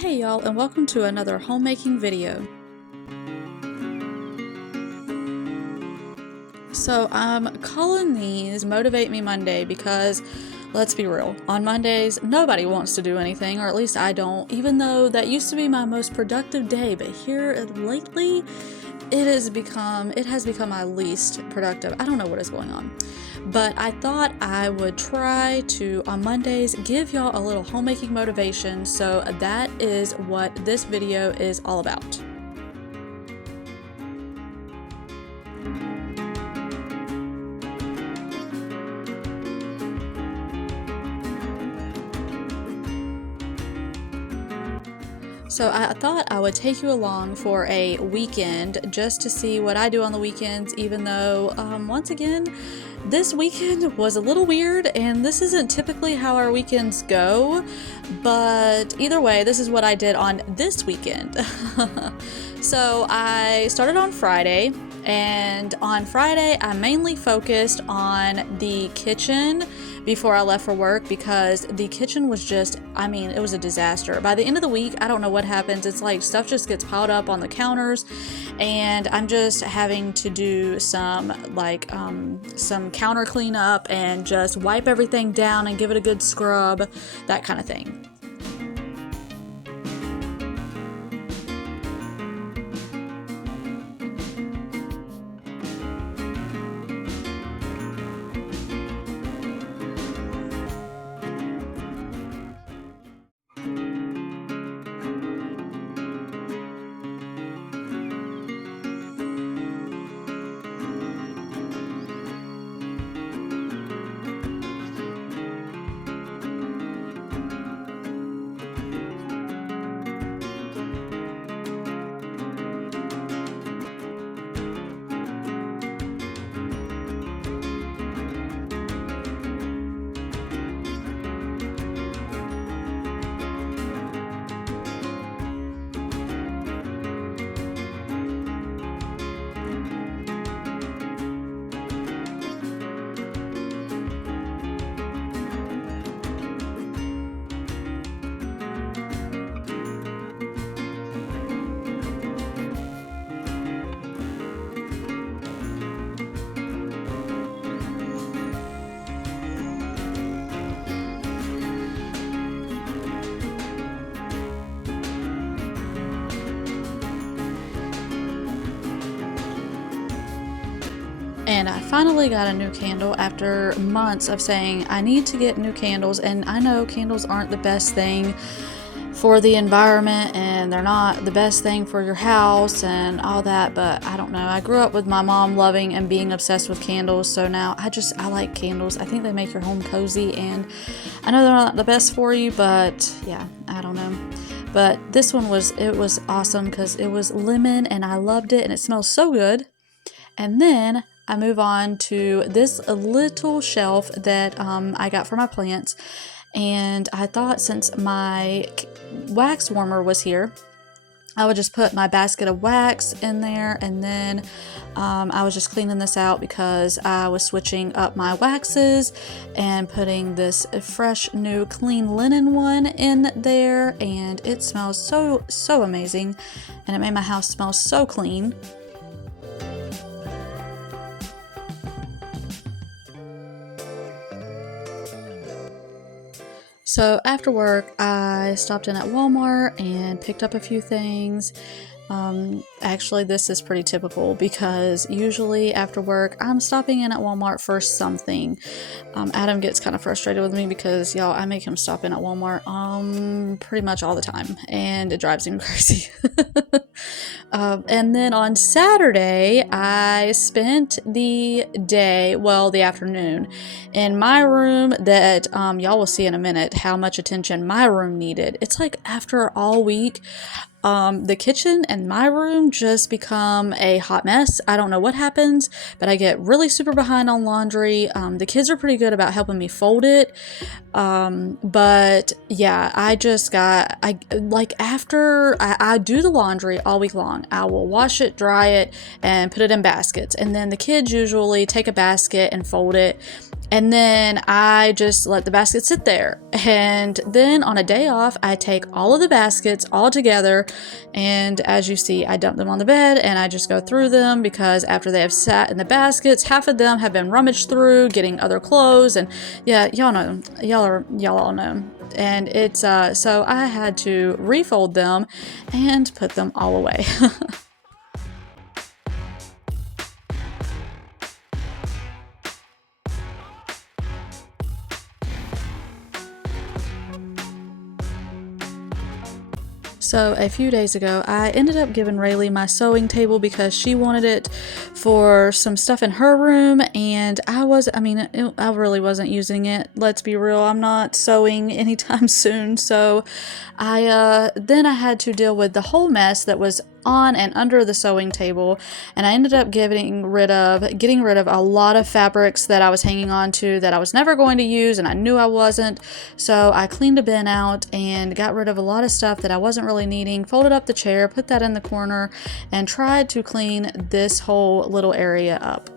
Hey y'all, and welcome to another homemaking video. So I'm calling these Motivate Me Monday because, let's be real, on Mondays nobody wants to do anything, or at least I don't, even though that used to be my most productive day, but here lately it has become my least productive. I don't know what is going on. But I thought I would try to, on Mondays, give y'all a little homemaking motivation, so that is what this video is all about. So I thought I would take you along for a weekend just to see what I do on the weekends, even though, once again, this weekend was a little weird, and this isn't typically how our weekends go, but either way, this is what I did on this weekend. So I started on Friday, and on Friday I mainly focused on the kitchen before I left for work, because the kitchen was just, it was a disaster. By the end of the week, I don't know what happens. It's like stuff just gets piled up on the counters, and I'm just having to do some counter cleanup and just wipe everything down and give it a good scrub, that kind of thing. And I finally got a new candle after months of saying I need to get new candles, and I know candles aren't the best thing for the environment and they're not the best thing for your house and all that, but I don't know. I grew up with my mom loving and being obsessed with candles, so now I like candles. I think they make your home cozy, and I know they're not the best for you, but yeah, I don't know. But this one was awesome because it was lemon and I loved it and it smells so good. And then I move on to this little shelf that I got for my plants, and I thought since my wax warmer was here, I would just put my basket of wax in there, and then I was just cleaning this out because I was switching up my waxes and putting this fresh new clean linen one in there, and it smells so amazing, and it made my house smell so clean. So after work, I stopped in at Walmart and picked up a few things. Actually, this is pretty typical because usually after work, I'm stopping in at Walmart for something. Adam gets kind of frustrated with me because, y'all, I make him stop in at Walmart pretty much all the time, and it drives him crazy. And then on Saturday, I spent the afternoon in my room that y'all will see in a minute how much attention my room needed. It's like after all week, the kitchen and my room just become a hot mess. I don't know what happens, but I get really super behind on laundry. The kids are pretty good about helping me fold it. But yeah, after I do the laundry all week long, I will wash it, dry it, and put it in baskets. And then the kids usually take a basket and fold it. And then I just let the baskets sit there. And then on a day off, I take all of the baskets all together. And as you see, I dump them on the bed and I just go through them, because after they have sat in the baskets, half of them have been rummaged through, getting other clothes. And yeah, y'all know, y'all all know. And it's, so I had to refold them and put them all away. So a few days ago, I ended up giving Rayleigh my sewing table because she wanted it for some stuff in her room, and I really wasn't using it. Let's be real, I'm not sewing anytime soon. So then I had to deal with the whole mess that was on and under the sewing table, and I ended up getting rid of a lot of fabrics that I was hanging on to that I was never going to use, and I knew I wasn't. So I cleaned a bin out and got rid of a lot of stuff that I wasn't really needing, folded up the chair, put that in the corner, and tried to clean this whole little area up.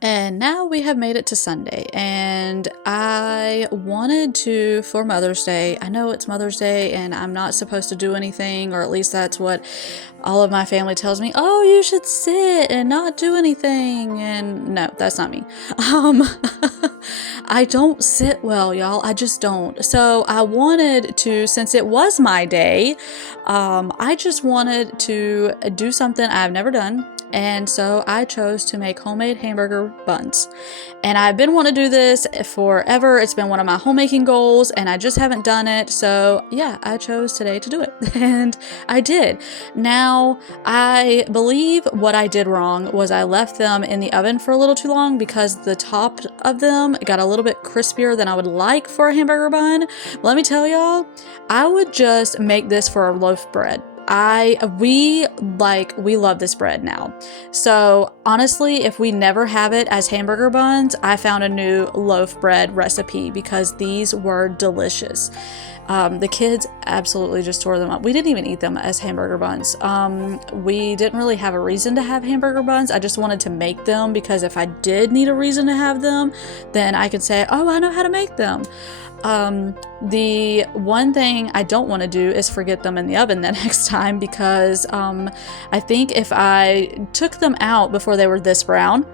And now we have made it to Sunday, and I wanted to, for Mother's Day, I know it's Mother's Day and I'm not supposed to do anything, or at least that's what all of my family tells me. Oh, you should sit and not do anything. And no, that's not me. I don't sit well, y'all. I just don't. So I wanted to, since it was my day, I just wanted to do something I've never done. And so I chose to make homemade hamburger buns. And I've been wanting to do this forever. It's been one of my homemaking goals, and I just haven't done it. So yeah, I chose today to do it. And I did. Now, I believe what I did wrong was I left them in the oven for a little too long, because the top of them got a little bit crispier than I would like for a hamburger bun. Let me tell y'all, I would just make this for a loaf bread. We love this bread now. So honestly, if we never have it as hamburger buns, I found a new loaf bread recipe, because these were delicious. The kids absolutely just tore them up. We didn't even eat them as hamburger buns. We didn't really have a reason to have hamburger buns. I just wanted to make them, because if I did need a reason to have them, then I could say, oh, I know how to make them. The one thing I don't want to do is forget them in the oven the next time, because I think if I took them out before they were this brown,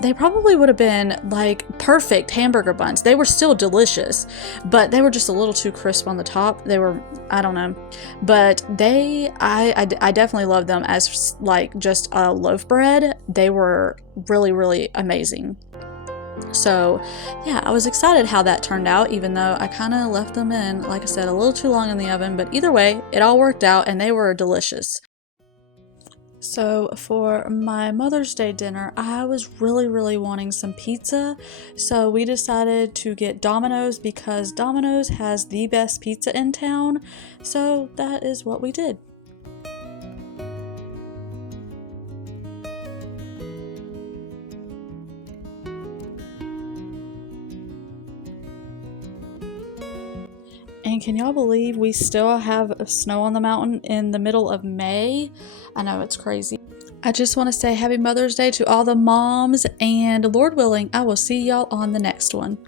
they probably would have been like perfect hamburger buns. They were still delicious, but they were just a little too crisp on the top. They were, I don't know, but I definitely love them as like just a loaf bread. They were really, really amazing. So yeah, I was excited how that turned out, even though I kind of left them in, like I said, a little too long in the oven, but either way, it all worked out and they were delicious. So for my Mother's Day dinner, I was really, really wanting some pizza. So we decided to get Domino's, because Domino's has the best pizza in town. So that is what we did. And can y'all believe we still have snow on the mountain in the middle of May? I know, it's crazy. I just want to say happy Mother's Day to all the moms, and Lord willing, I will see y'all on the next one.